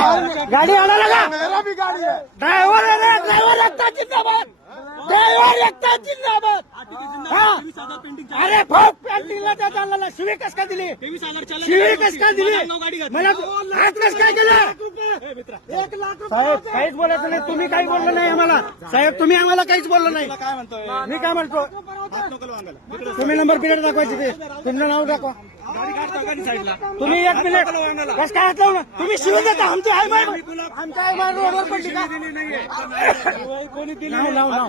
गाड़ी आना लगा। मेरा भी गाड़ी है। ड्राइवर है रे, ड्राइवर एकता जिंदाबाद, ड्राइवर एकता जिंदाबाद। हाँ अरे भाऊ पेंटिंगला त्या चालला शिवी कस काय दिली, शिवी कस काय दिली मला हात कस काय केलं. 1 लाख साहेब काहीच बोलायचं नाही, तुम्ही काही बोललं नाही आम्हाला. साहेब तुम्ही आम्हाला काहीच बोललं नाही. मी काय म्हणतो तुम्ही नंबर प्लेट दाखवायची ते तुमचं नाव दाखवा. तुम्ही 1 मिनिट कस काय हात लावून तुम्ही शिवी देता. आमची आई माय आमच्या आई माय रोडवर पडली का. नाव नाव नाव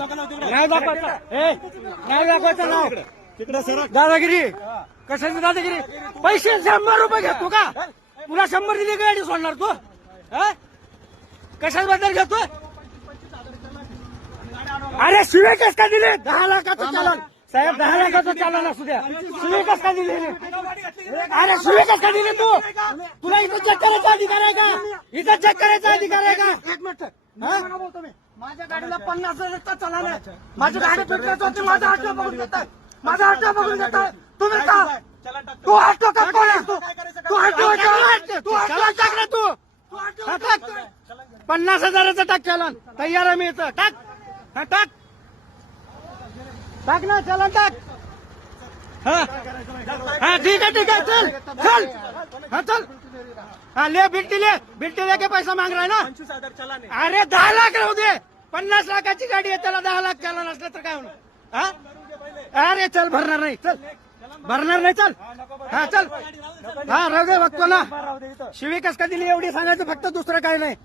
नाव दाखवायचं, नाव दाखवायचं नाव. दादागिरी कशाची दादागिरी. पैसे 100 रुपये घेतो का तुला 100 दिली गाडी सोडणार तू. कशाबद्दल घेतो. अरे शिवे कस का दिले. 10 लाखाचं चालन साहेब, 10 लाखाचं चालन असू द्या. शिवे कस का दिले. अरे शिवे कस का दिले तू. तुला इथं चेक करायचा अधिकार आहे का. इथं चेक करायचा अधिकार आहे का. 1 मिनिट बोलतो मी. माझ्या गाडीला 50,000चा चालन आहे. माझी गाडी पेटवायची होती. माझा आठवण बघून घेताय, माझा आठवण बघून घेताय तुम्ही का. तू आठवण का कोण आहे तू. तू आठवण टाक ना तू. 50,000चं टाक चालन. तयार आहे मी इथं. टाक टाक टाक ना चलन टाक. हा ठीक आहे चल चल. हाँ चल. हाँ ले बिल्टी लेके पैसा मांग रहा है ना. अरे 10 लाख राहू दे. 50 लाखाची गाडी आहे त्याला 10 लाख चालन असलं तर काय होणार. हा अरे चल भरणार नाही. चल भरणार नाही. चल हा चल. हा राहू दे बघतो ना. शिवी कस का दिली एवढी सांगायचं फक्त, दुसरं काय नाही.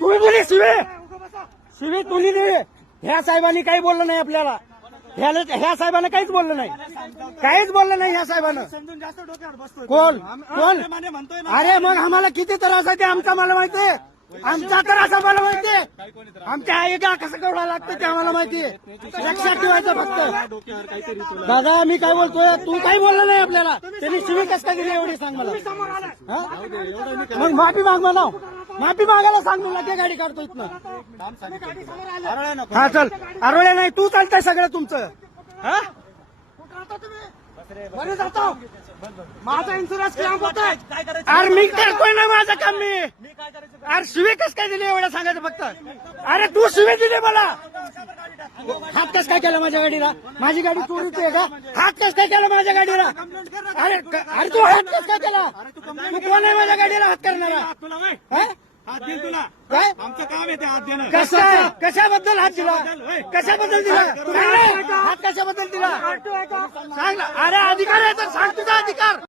तुम्ही दिली शिवी तुम्ही दिली. ह्या साहेबांनी काही बोललं नाही आपल्याला. ह्या साहेबांना काहीच बोललं नाही, काहीच बोललं नाही ह्या साहेबांना. कोण कोण. अरे मग आम्हाला किती त्रास आहे ते आमचा मला माहितीये. आमचा त्रास आम्हाला माहितीये. आमच्या आईला कसं कवडा लागतं ते आम्हाला माहितीये. लक्षात ठेवायचं फक्त. दादा मी काय बोलतोय, तू काही बोललं नाही आपल्याला. त्यांनी शिवी कस काय दिली एवढी सांग मला. मग माफी माग म्हणाव. माफी मागायला सांग तुला ते गाडी काढतो इथनं. हा चल. आरोळ्या नाही तू चालतंय सगळं तुमचं. हा माझा इन्शुरन्स क्लेम होतोय. अरे मी करतोय ना माझं काम मी. अरे शिवी कस काय दिली एवढं सांगायचं फक्त. अरे तू शिवी दिली मला. हात कस काय केला माझ्या गाडीला. माझी गाडी चोरीची आहे का. हात कस काय केला माझ्या गाडीला. अरे अरे तू हात कस काय केला. तू कोण आहे माझ्या गाडीला हात करणारा. काय आमचं काम आहे ते हात देणं. कसं कशाबद्दल हात दिला, कशाबद्दल दिला. हात कशाबद्दल दिला सांग ना. अरे अधिकार आहे तर सांग तुझा अधिकार.